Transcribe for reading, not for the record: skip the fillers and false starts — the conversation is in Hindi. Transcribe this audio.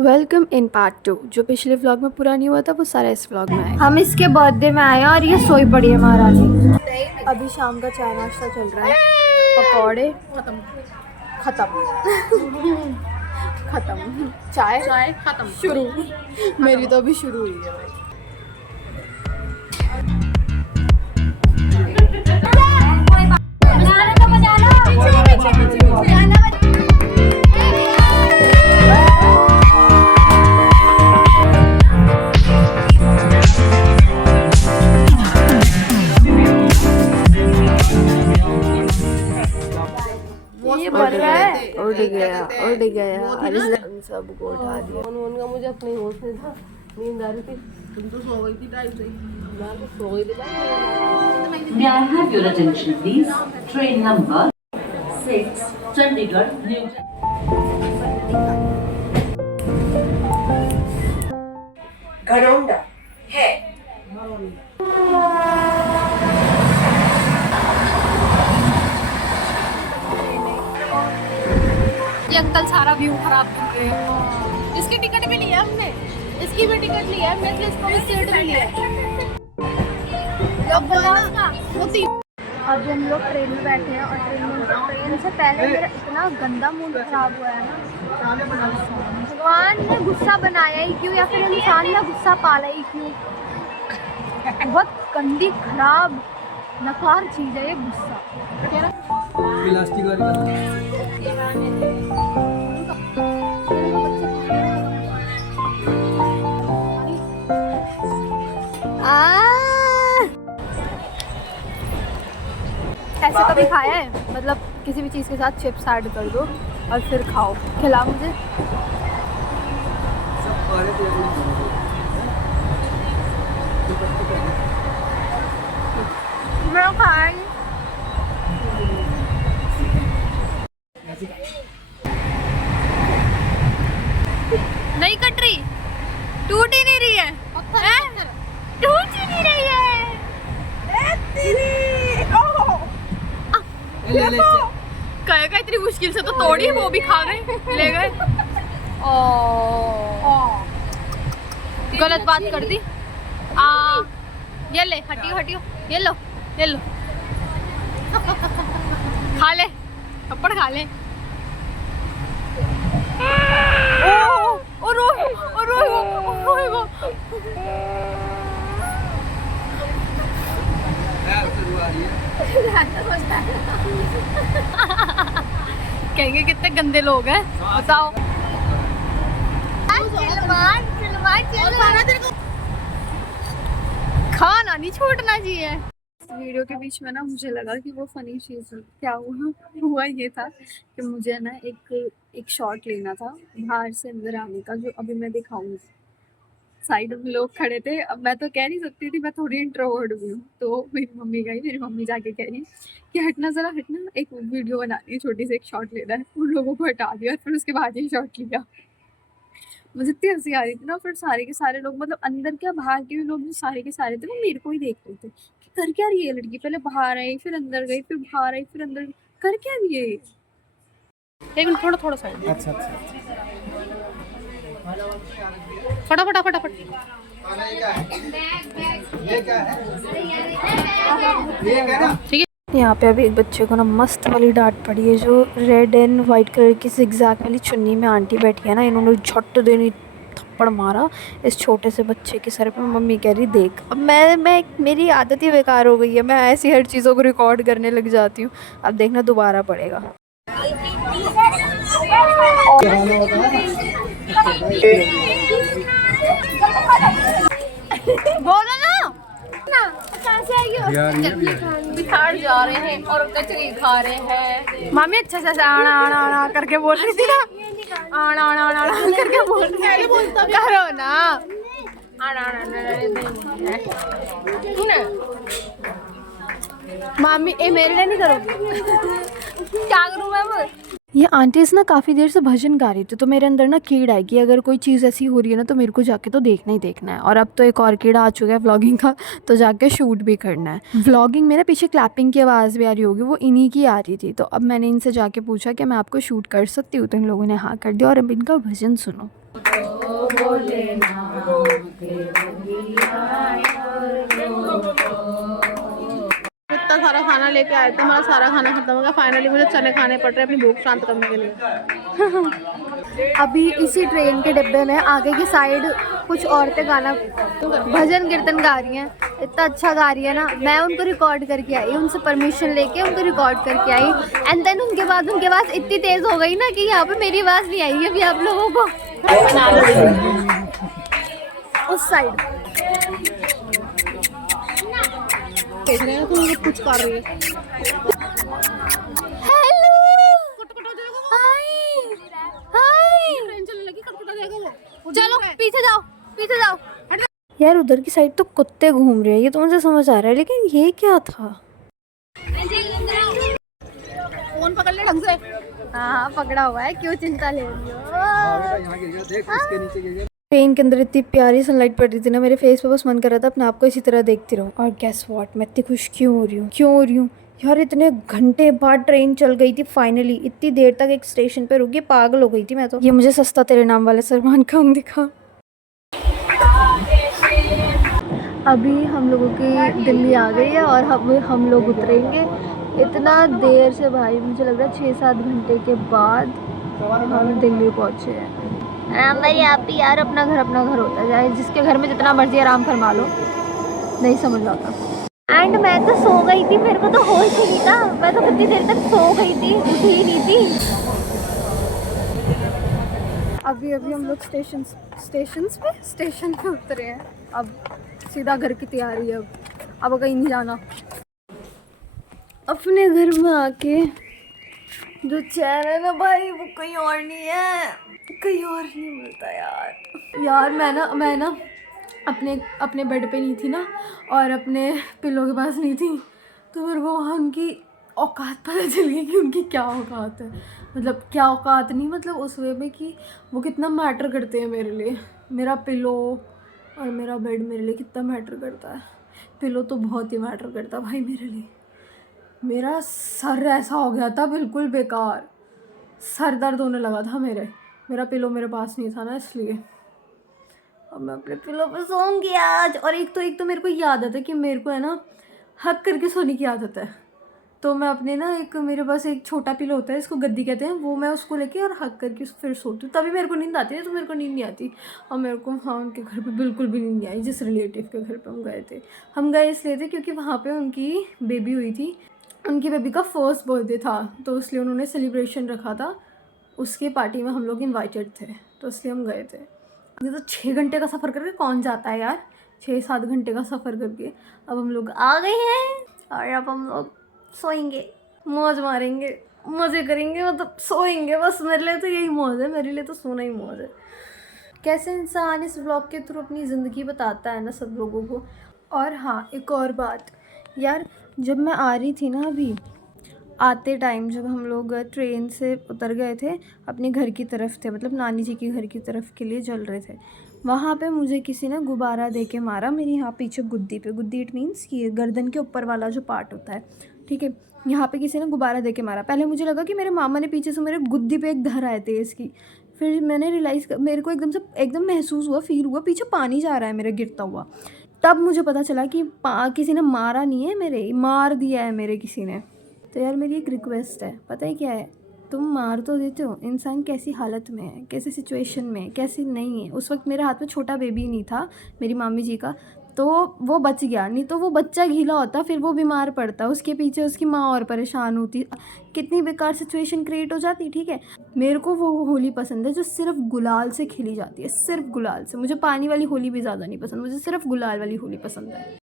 Welcome in part 2। जो पिछले व्लॉग में पूरा नहीं हुआ था वो सारा इस व्लॉग में आएगा। हम इसके बर्थडे में आए हैं और ये सोई पड़ी है महारानी। अभी शाम का चाय नाश्ता चल रहा है। पकौड़े खत्म खत्म चाय खत्म शुरू। मेरी तो अभी शुरू हुई है भाई। उड़ गया हम सबको उठा दिया। उनका मुझे अपनी होश नहीं था, नींद आ रही थी। तुम तो सो गई थी टाइम से। मैं तो सो गई थी। May I have your attention, please? Train number 6, Chandigarh, New. Gharaunda है। ये अंकल सारा व्यू खराब कर रहे हैं। इसकी टिकट भी लिया हमने, इसकी भी टिकट लिया है, मैं इसको भी सीट भी लिया है। अभी हम लोग ट्रेन में बैठे हैं और ट्रेन से पहले मेरा इतना गंदा मूड खराब हुआ है ना। भगवान ने गुस्सा बनाया ही क्यों, या फिर इंसान ने गुस्सा पाला ही क्यों। बहुत गंदी खराब नकार चीज़ है ये गुस्सा। प्लास्टिक ऐसे कभी खाया है? मतलब किसी भी चीज़ के साथ चिप्स ऐड कर दो और फिर खाओ। खिला मुझे। मैं खाएंगे। नहीं कट रही, टूट ही नहीं रही है, टूट ही नहीं रही है। कहेगा इतनी मुश्किल से तो तोड़ी, वो भी खा गए, ले गए। गलत बात कर दी। ये ले, हटियो हटियो, ये लो ये लो, खा ले, थप्पड़ खा ले। कहेंगे कितने गंदे लोग हैं, बताओ। खाना नहीं छोड़ना चाहिए। इस वीडियो के बीच में ना मुझे लगा कि वो फनी चीज़ क्या हुआ ये था कि मुझे ना एक शॉट लेना था बाहर से अंदर आने का, जो अभी मैं दिखाऊंगी। साइड में लोग खड़े थे। अब मैं तो कह नहीं सकती थी, मैं थोड़ी इंट्रोवर्ट भी हूँ। तो मेरी मम्मी गई, मेरी मम्मी जाके कह रही कि हटना ज़रा हटना, एक वीडियो बनानी है, छोटी सी एक शॉट लेना है। उन लोगों को हटा दिया और फिर उसके बाद ही शॉट लिया। मुझे इतनी हंसी आ रही थी ना। फिर सारे के सारे लोग, मतलब अंदर क्या बाहर के भी लोग जो सारे के सारे थे, वो मेरे को ही देख रहे थे कि कर क्या रही है लड़की। पहले बाहर आई, फिर अंदर गई, फिर बाहर आई, फिर अंदर, कर क्या रही है। लेकिन थोड़ा साइड। अच्छा फटाफट फटाफट। ठीक है। यहाँ पे अभी एक बच्चे को ना मस्त वाली डांट पड़ी है। जो रेड एंड वाइट कलर की जिगजैग वाली चुन्नी में आंटी बैठी है ना, इन्होंने झट देनी थप्पड़ मारा इस छोटे से बच्चे के सर पे। मम्मी कह रही देख। अब मैं मेरी आदत ही बेकार हो गई है, मैं ऐसी हर चीज़ों को रिकॉर्ड करने लग जाती हूँ। अब देखना दोबारा पड़ेगा। बोलो ना कहाँ से आएगी। बिहार जा रहे हैं और कचरी खा रहे हैं। मामी अच्छा से आना आना आना करके बोल रही थी ना, आना आना आना आना करके बोल रही थी। करो ना आना आना। मामी ए मेरे लिए नहीं करोगी, क्या करूँ मैं। वो ये आंटीज़ ना काफ़ी देर से भजन गा रही थी, तो मेरे अंदर ना कीड़ा है कि अगर कोई चीज़ ऐसी हो रही है ना तो मेरे को जाके तो देखना ही देखना है। और अब तो एक और कीड़ा आ चुका है व्लॉगिंग का, तो जाके शूट भी करना है। व्लॉगिंग में ना पीछे क्लैपिंग की आवाज़ भी आ रही होगी, वो इन्हीं की आ रही थी। तो अब मैंने इनसे जाके पूछा कि मैं आपको शूट कर सकती हूँ, तो इन लोगों ने हाँ कर दिया। और अब इनका भजन सुनो। इतना सारा खाना लेके आए थे, हमारा सारा खाना खत्म हो गया। फाइनली मुझे चने खाने पड़ रहे हैं अपनी भूख शांत करने के लिए। अभी इसी ट्रेन के डिब्बे में आगे की साइड कुछ औरतें गाना भजन कीर्तन गा रही हैं। इतना अच्छा गा रही है ना, मैं उनको रिकॉर्ड करके आई, उनसे परमिशन लेके उनको रिकॉर्ड करके आई। एंड देन उनके बाद उनके आवाज़ इतनी तेज़ हो गई ना कि यहाँ पे मेरी आवाज़ नहीं आई अभी आप लोगों को। उस साइड देख रहे हैं तुम कुछ कर रही है। हेलो हाय हाय, ट्रेन चलने लगी, कटकटा जाएगा वो। चलो पीछे जाओ पीछे जाओ। यार उधर की साइड तो कुत्ते घूम रहे हैं, ये तो मुझे समझ आ रहा है, लेकिन ये क्या था? फोन पकड़ ले ढंग से। हाँ पकड़ा हुआ है, क्यों चिंता ले रही हो? ट्रेन के अंदर इतनी प्यारी सनलाइट पड़ रही थी ना मेरे फेस पे, बस मन कर रहा था अपने आप को इसी तरह देखती रहूं। और गेस व्हाट, मैं इतनी खुश क्यों हो रही हूँ यार। इतने घंटे बाद ट्रेन चल गई थी फाइनली। इतनी देर तक एक स्टेशन पे रुकी, पागल हो गई थी मैं तो। ये मुझे सस्ता तेरे नाम वाले सलमान खान दिखा। अभी हम लोगों की दिल्ली आ गई है और हम लोग उतरेंगे। इतना देर से भाई, मुझे लग रहा है 6-7 घंटे के बाद हम दिल्ली पहुँचे हैं। भाई आप ही यार, अपना घर होता जाए, जिसके घर में जितना मर्जी आराम फरमा लो, नहीं समझ आता। एंड मैं तो सो गई थी, मेरे को तो होश ही नहीं था। मैं तो कितनी देर तक सो गई थी, उठी ही नहीं थी। अभी हम लोग स्टेशन पे उतरे हैं। अब सीधा घर की तैयारी है। अब कहीं नहीं जाना। अपने घर में आके जो चैन है ना भाई, वो कहीं और नहीं है, कहीं और नहीं मिलता यार। मैं ना अपने बेड पे नहीं थी ना, और अपने पिलो के पास नहीं थी, तो मेरे को वहाँ उनकी औकात पता चल गई कि उनकी क्या औकात है। मतलब क्या औकात नहीं, मतलब उस वे में कि वो कितना मैटर करते हैं मेरे लिए। मेरा पिलो और मेरा बेड मेरे लिए कितना मैटर करता है। पिलो तो बहुत ही मैटर करता है भाई मेरे लिए। मेरा सर ऐसा हो गया था बिल्कुल बेकार, सर दर्द होने लगा था मेरा पिलो मेरे पास नहीं था ना, इसलिए अब मैं अपने पिलो पे सोऊंगी आज। और एक तो मेरे को याद आता है कि मेरे को है ना हक करके सोने की आदत है। तो मैं अपने ना मेरे पास एक छोटा पिलो होता है, इसको गद्दी कहते हैं, वो मैं उसको लेके और हक करके फिर सोती हूँ, तभी मेरे को नींद आती है। तो मेरे को नींद नहीं आती। और मेरे को वहाँ उनके घर पे बिल्कुल भी नींद नहीं आई। जिस रिलेटिव के घर पे हम गए इसलिए थे क्योंकि वहाँ पे उनकी बेबी हुई थी। उनकी बेबी का फर्स्ट बर्थडे था, तो इसलिए उन्होंने सेलिब्रेशन रखा था। उसके पार्टी में हम लोग इन्वाइटेड थे, तो इसलिए हम गए थे। ये तो 6 घंटे का सफ़र करके कौन जाता है यार, 6-7 घंटे का सफ़र करके। अब हम लोग आ गए हैं और अब हम लोग सोएंगे, मौज मारेंगे, मज़े करेंगे, मतलब सोएंगे बस। मेरे लिए तो यही मौज है, मेरे लिए तो सोना ही मौज है। कैसे इंसान इस व्लॉग के थ्रू अपनी ज़िंदगी बताता है ना सब लोगों को। और हाँ, एक और बात यार, जब मैं आ रही थी ना, अभी आते टाइम जब हम लोग ट्रेन से उतर गए थे, अपने घर की तरफ थे, मतलब नानी जी के घर की तरफ के लिए चल रहे थे, वहाँ पे मुझे किसी ने गुब्बारा दे के मारा मेरी यहाँ पीछे गुद्दी पे। गुद्दी इट मीन्स कि गर्दन के ऊपर वाला जो पार्ट होता है, ठीक है। यहाँ पे किसी ने गुब्बारा दे के मारा। पहले मुझे लगा कि मेरे मामा ने पीछे से मेरे गुद्दी पे एक धर आए थे इसकी। फिर मैंने रियलाइज़, मेरे को एकदम महसूस हुआ, फील हुआ पीछे पानी जा रहा है मेरे गिरता हुआ। तब मुझे पता चला कि किसी ने मारा नहीं है, मेरे मार दिया है मेरे किसी ने। तो यार मेरी एक रिक्वेस्ट है, पता है क्या है, तुम मार तो देते हो, इंसान कैसी हालत में है, कैसी सिचुएशन में है, कैसी नहीं है। उस वक्त मेरे हाथ में छोटा बेबी नहीं था मेरी मामी जी का, तो वो बच गया, नहीं तो वो बच्चा गीला होता, फिर वो बीमार पड़ता, उसके पीछे उसकी माँ और परेशान होती, कितनी बेकार सिचुएशन क्रिएट हो जाती। ठीक है, मेरे को वो होली पसंद है जो सिर्फ गुलाल से खेली जाती है, सिर्फ गुलाल से। मुझे पानी वाली होली भी ज़्यादा नहीं पसंद, मुझे सिर्फ गुलाल वाली होली पसंद है।